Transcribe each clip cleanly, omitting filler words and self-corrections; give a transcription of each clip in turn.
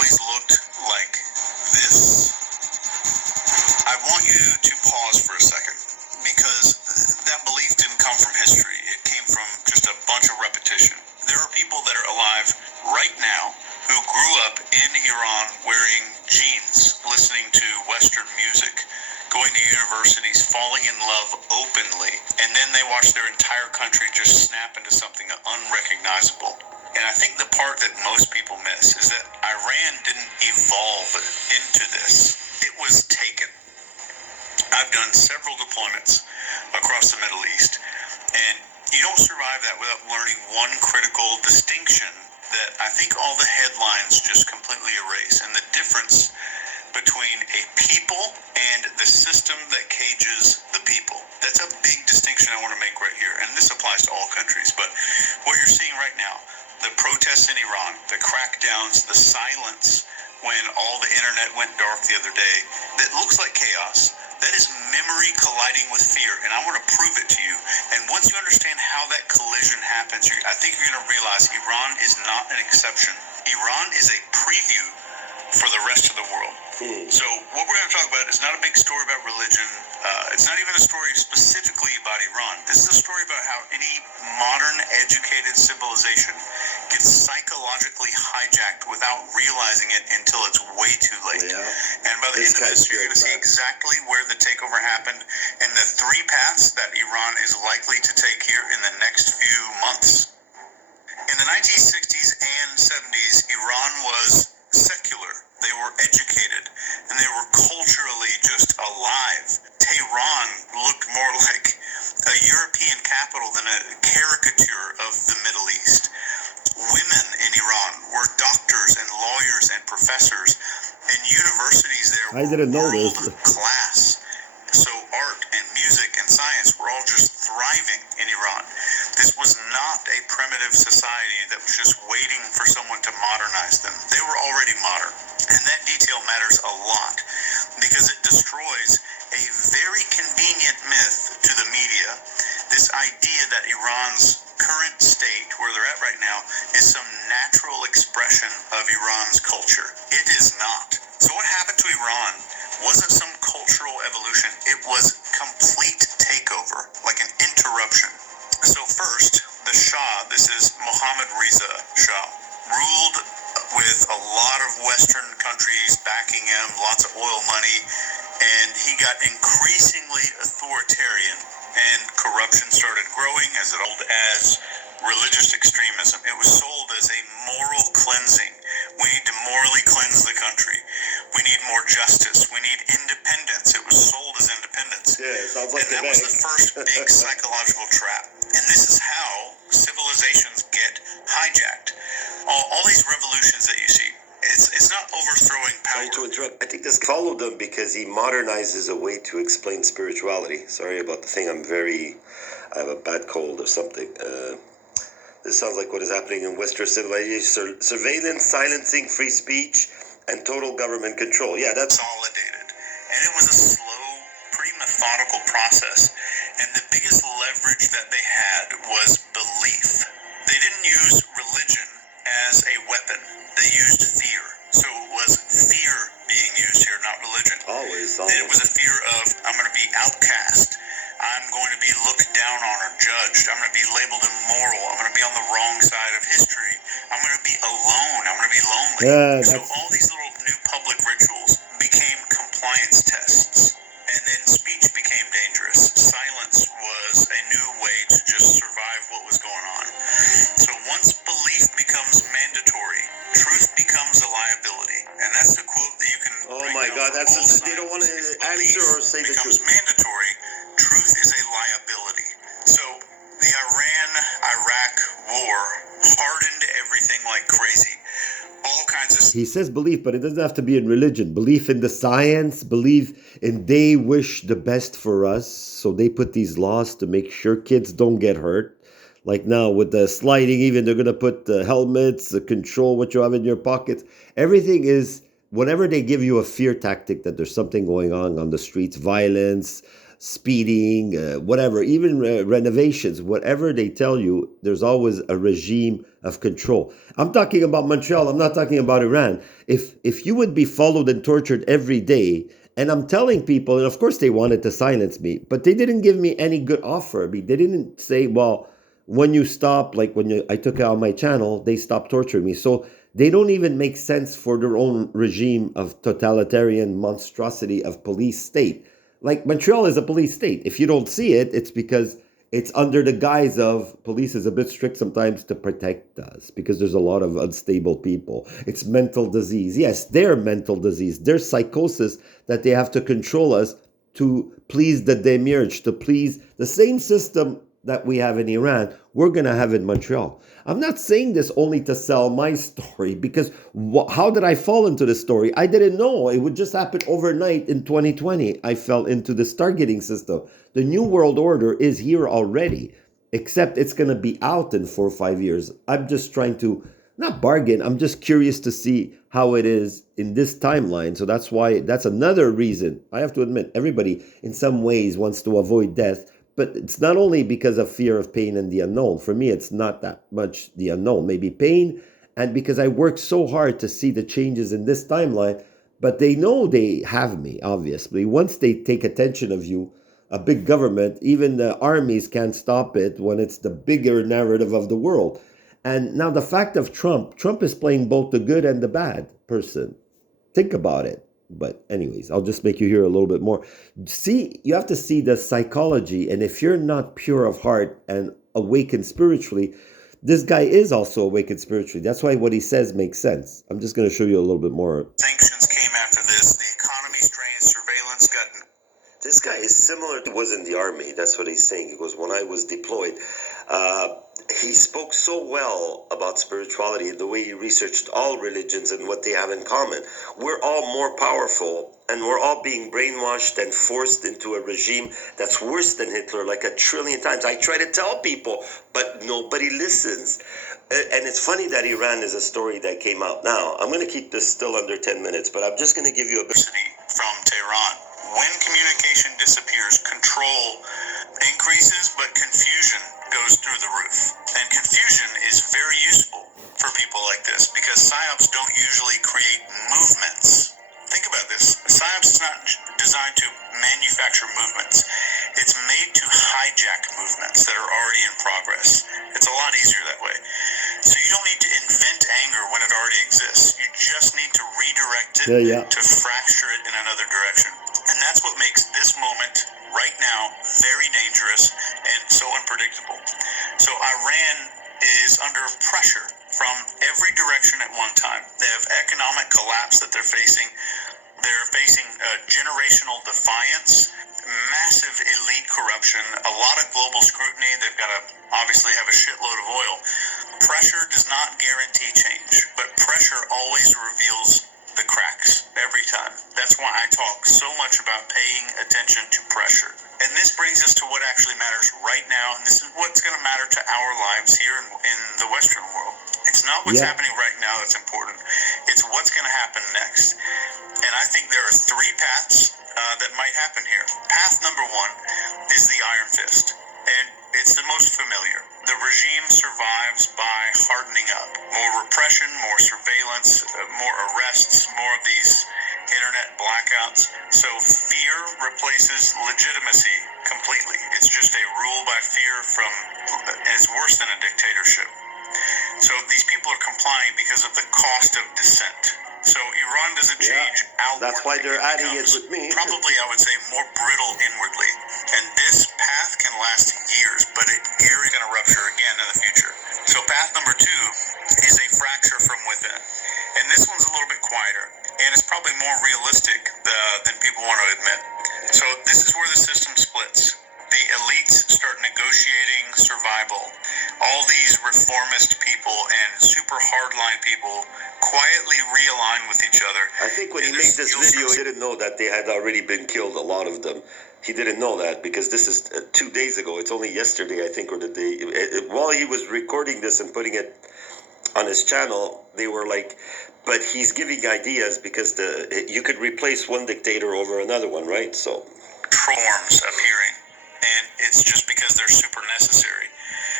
always looked like this. I want you to pause for a second, because that belief didn't come from history. It came from just a bunch of repetition. There are people that are alive right now who grew up in Iran wearing jeans, listening to Western music, going to universities, falling in love openly, and then they watch their entire country just snap into something unrecognizable. And I think the part that most people miss is that Iran didn't evolve into this. It was taken. I've done several deployments across the Middle East, and you don't survive that without learning one critical distinction that I think all the headlines just completely erase, and the difference between a people and the system that cages the people. That's a big distinction I want to make right here, and this applies to all countries. But what you're seeing right now, the protests in Iran, the crackdowns, the silence when all the internet went dark the other day, that looks like chaos. That is memory colliding with fear, and I want to prove it to you. And once you understand how that collision happens, I think you're going to realize Iran is not an exception. Iran is a preview for the rest of the world. So what we're going to talk about is not a big story about religion. It's not even a story specifically about Iran. This is a story about how any modern educated civilization gets psychologically hijacked without realizing it until it's way too late. Yeah. And by the end of this, you're going to see exactly where the takeover happened and the three paths that Iran is likely to take here in the next few months. In the 1960s and 70s, Iran was secular. They were educated, and they were culturally just alive. Tehran looked more like a European capital than a caricature of the Middle East. Women in Iran were doctors and lawyers and professors, and universities there were world class. So art and music and science were all just thriving in Iran. This was not a primitive society that was just waiting for someone to modernize them. They were already modern. And that detail matters a lot because it destroys a very convenient myth to the media. This idea that Iran's current state, where they're at right now, is some natural expression of Iran's culture. It is not. So what happened to Iran wasn't some cultural evolution. It was complete takeover, like an interruption. So first, the Shah, this is Mohammad Reza Shah, ruled with a lot of Western countries backing him, lots of oil money, and he got increasingly authoritarian, and corruption started growing as old as religious extremism. It was sold as a moral cleansing. We need to morally cleanse the country. We need more justice. We need independence. It was sold as independence. Yeah, it sounds like that was the first big psychological trap. And this is how civilizations get hijacked. All these revolutions that you see, it's not overthrowing power. Sorry to interrupt. I think this followed them because he modernizes a way to explain spirituality. Sorry about the thing. I have a bad cold or something. This sounds like what is happening in Western civilization. Surveillance, silencing, free speech, and total government control. Yeah, that's consolidated. And it was a slow, pretty methodical process. And the biggest leverage that they had was belief. They didn't use religion as a weapon. They used fear. So it was fear being used here, not religion. Always. It was a fear of, I'm going to be outcast. I'm going to be looked down on or judged. I'm going to be labeled immoral. I'm going to be on the wrong side of history. I'm going to be alone. I'm going to be lonely. Yeah, so all these little new public rituals became compliance tests. And then speech became dangerous. Silence was a new way to just survive what was going on. So once belief becomes mandatory, truth becomes a liability. And that's the quote that you can they don't want to answer or say the truth. Becomes mandatory, truth is a liability. So the Iran-Iraq war hardened everything like crazy. All kinds of... He says belief, but it doesn't have to be in religion. Belief in the science, belief in they wish the best for us. So they put these laws to make sure kids don't get hurt. Like now with the sliding, even they're going to put the helmets, the control what you have in your pockets. Everything is, whenever they give you a fear tactic that there's something going on the streets, violence, speeding, whatever, even renovations, whatever they tell you, there's always a regime of control. I'm talking about Montreal. I'm not talking about Iran. If you would be followed and tortured every day, and I'm telling people, and of course they wanted to silence me, but they didn't give me any good offer. I mean, they didn't say, well, when you stop, like I took out my channel, they stopped torturing me. So they don't even make sense for their own regime of totalitarian monstrosity of police state. Like Montreal is a police state. If you don't see it, it's because it's under the guise of police is a bit strict sometimes to protect us because there's a lot of unstable people. It's mental disease. Yes, they're mental disease. There's psychosis that they have to control us to please the demiurge, to please the same system that we have in Iran, we're going to have in Montreal. I'm not saying this only to sell my story because how did I fall into this story? I didn't know. It would just happen overnight in 2020. I fell into the targeting system. The New World Order is here already, except it's going to be out in 4 or 5 years. I'm just trying to, not bargain, I'm just curious to see how it is in this timeline. So that's another reason. I have to admit, everybody in some ways wants to avoid death. But it's not only because of fear of pain and the unknown. For me, it's not that much the unknown. Maybe pain, and because I worked so hard to see the changes in this timeline, but they know they have me, obviously. Once they take attention of you, a big government, even the armies can't stop it when it's the bigger narrative of the world. And now the fact of Trump is playing both the good and the bad person. Think about it. But anyways, I'll just make you hear a little bit more. See, you have to see the psychology. And if you're not pure of heart and awakened spiritually, this guy is also awakened spiritually. That's why what he says makes sense. I'm just going to show you a little bit more. Sanctions came after this. The economy strained, surveillance got... This guy is similar to was in the army. That's what he's saying. He goes, when I was deployed, he spoke so well about spirituality, the way he researched all religions and what they have in common. We're all more powerful, and we're all being brainwashed and forced into a regime that's worse than Hitler, like 1 trillion times. I try to tell people, but nobody listens. And it's funny that Iran is a story that came out now. I'm going to keep this still under 10 minutes, but I'm just going to give you a bit. From Tehran. When communication disappears, control increases, but confusion goes through the roof. And confusion is very useful for people like this because PSYOPs don't usually create movements. Think about this. PSYOPs is not designed to manufacture movements. It's made to hijack movements that are already in progress. It's a lot easier that way. So you don't need to invent anger when it already exists. You just need to redirect it to fracture it in another direction. And that's what makes this moment right now very dangerous and so unpredictable. So Iran is under pressure from every direction at one time. They have economic collapse that they're facing. They're facing generational defiance, massive elite corruption, a lot of global scrutiny. They've got to obviously have a shitload of oil. Pressure does not guarantee change, but pressure always reveals the cracks every time. That's why I talk so much about paying attention to pressure. And this brings us to what actually matters right now, and this is what's going to matter to our lives here in the Western world. It's not what's happening right now that's important. It's what's going to happen next. And I think there are 3 paths that might happen here. Path number 1 is the Iron Fist. And it's the most familiar. The regime survives by hardening up. More repression, more surveillance, more arrests, more of these internet blackouts. So fear replaces legitimacy completely. It's just a rule by fear and it's worse than a dictatorship. So these people are complying because of the cost of dissent. So Iran doesn't change outwardly. That's why they're adding it with me. Probably, I would say, more brittle inwardly. And this path can last years, but it's going to rupture again in the future. So path number 2 is a fracture from within. And this one's a little bit quieter. And it's probably more realistic than people want to admit. So this is where the system splits. The elites start negotiating survival. All these reformist people and super hardline people quietly realign with each other. I think when he made this video, he didn't know that they had already been killed, a lot of them. He didn't know that because this is 2 days ago. It's only yesterday, I think, or the day. While he was recording this and putting it on his channel, they were like, but he's giving ideas because you could replace one dictator over another one, right? So controls appearing, and it's just because they're super necessary.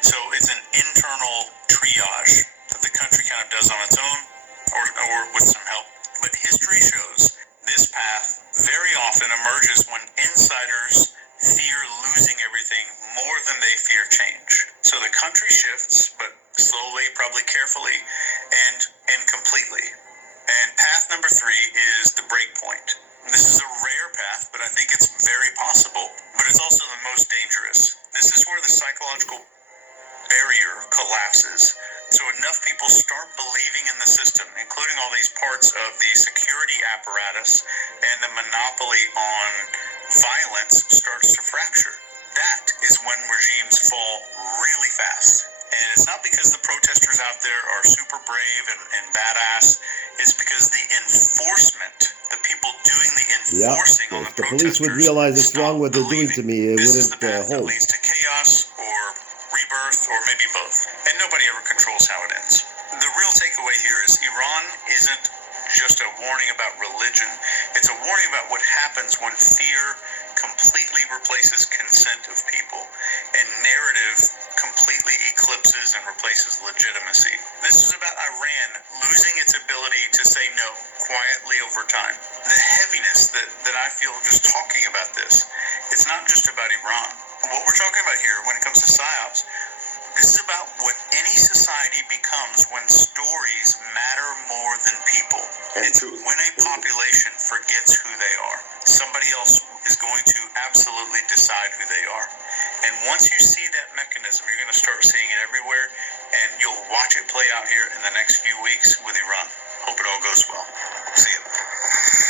So it's an internal triage that the country kind of does on its own, or with some help. But history shows this path very often emerges when insiders fear losing everything more than they fear change. So the country shifts, but slowly, probably carefully, and completely. And path number 3 is the break point. This is a rare path, but I think it's very possible, but it's also the most dangerous. This is where the psychological barrier collapses. So enough people start believing in the system, including all these parts of the security apparatus, and the monopoly on violence starts to fracture. That is when regimes fall really fast. And it's not because the protesters out there are super brave and badass. It's because the enforcement, the people doing the enforcing on the protesters, police would realize it's wrong what they're doing to me, it this is the wouldn't path that hold. leads to chaos or rebirth, or maybe both. And nobody ever controls how it ends. The real takeaway here is Iran isn't just a warning about religion. It's a warning about what happens when fear completely replaces consent of people, and narrative completely eclipses and replaces legitimacy. This is about Iran losing its ability to say no quietly over time. The heaviness that I feel just talking about this, it's not just about Iran. What we're talking about here when it comes to PSYOPs, this is about what any society becomes when stories matter more than people. And It's truth. when a population forgets who they are. Somebody else is going to absolutely decide who they are. And once you see that mechanism, you're going to start seeing it everywhere, and you'll watch it play out here in the next few weeks with Iran. Hope it all goes well. See you.